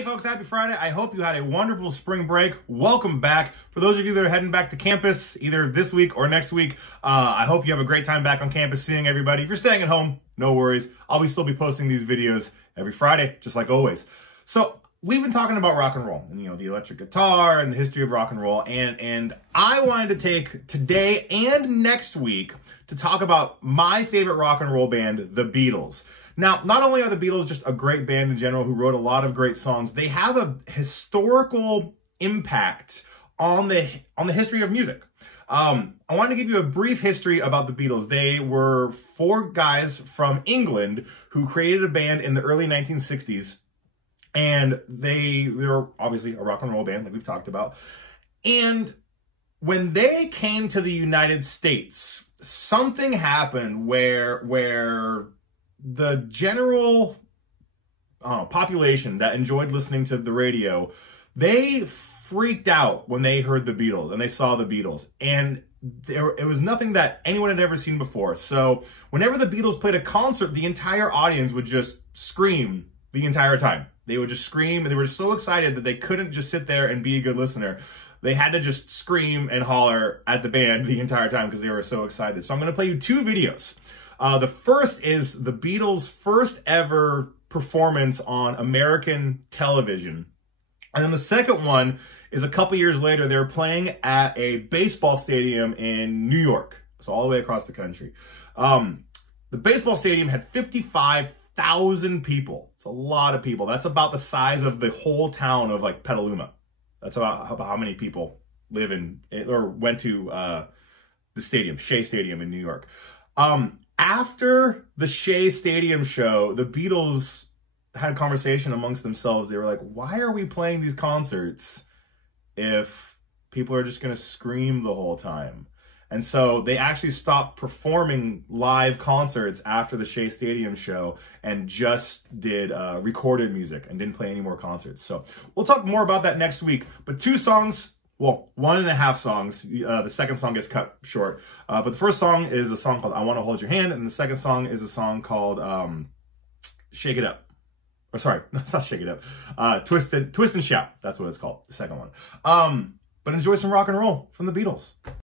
Hey folks, happy Friday. I hope you had a wonderful spring break. Welcome back. For those of you that are heading back to campus, either this week or next week, I hope you have a great time back on campus seeing everybody. If you're staying at home, no worries. I'll still be posting these videos every Friday, just like always. So we've been talking about rock and roll and, the electric guitar and the history of rock and roll. And I wanted to take today and next week to talk about my favorite rock and roll band, the Beatles. Now, not only are the Beatles just a great band in general who wrote a lot of great songs, they have a historical impact on the history of music. I wanted to give you a brief history about the Beatles. They were four guys from England who created a band in the early 1960s. And they were obviously a rock and roll band, like we've talked about. And when they came to the United States, something happened where the general population that enjoyed listening to the radio, they freaked out when they heard the Beatles and they saw the Beatles. And it was nothing that anyone had ever seen before. So whenever the Beatles played a concert, the entire audience would just scream the entire time. They would just scream, and they were so excited that they couldn't just sit there and be a good listener. They had to just scream and holler at the band the entire time because they were so excited. So I'm going to play you two videos. The first is the Beatles' first ever performance on American television. And then the second one is a couple years later. They're playing at a baseball stadium in New York. So all the way across the country. The baseball stadium had 55,000 people. It's a lot of people. That's about the size of the whole town of like Petaluma. That's about how many people live in or went to the stadium, Shea Stadium in New York. After the Shea Stadium show, the Beatles had a conversation amongst themselves. They were like, why are we playing these concerts if people are just going to scream the whole time? And so they actually stopped performing live concerts after the Shea Stadium show and just did recorded music and didn't play any more concerts. So we'll talk more about that next week. But two songs, well, 1.5 songs. The second song gets cut short. But the first song is a song called I Want to Hold Your Hand. And the second song is a song called Shake It Up. Or sorry, it's not Shake It Up. Twist and Shout. That's what it's called, the second one. But enjoy some rock and roll from the Beatles.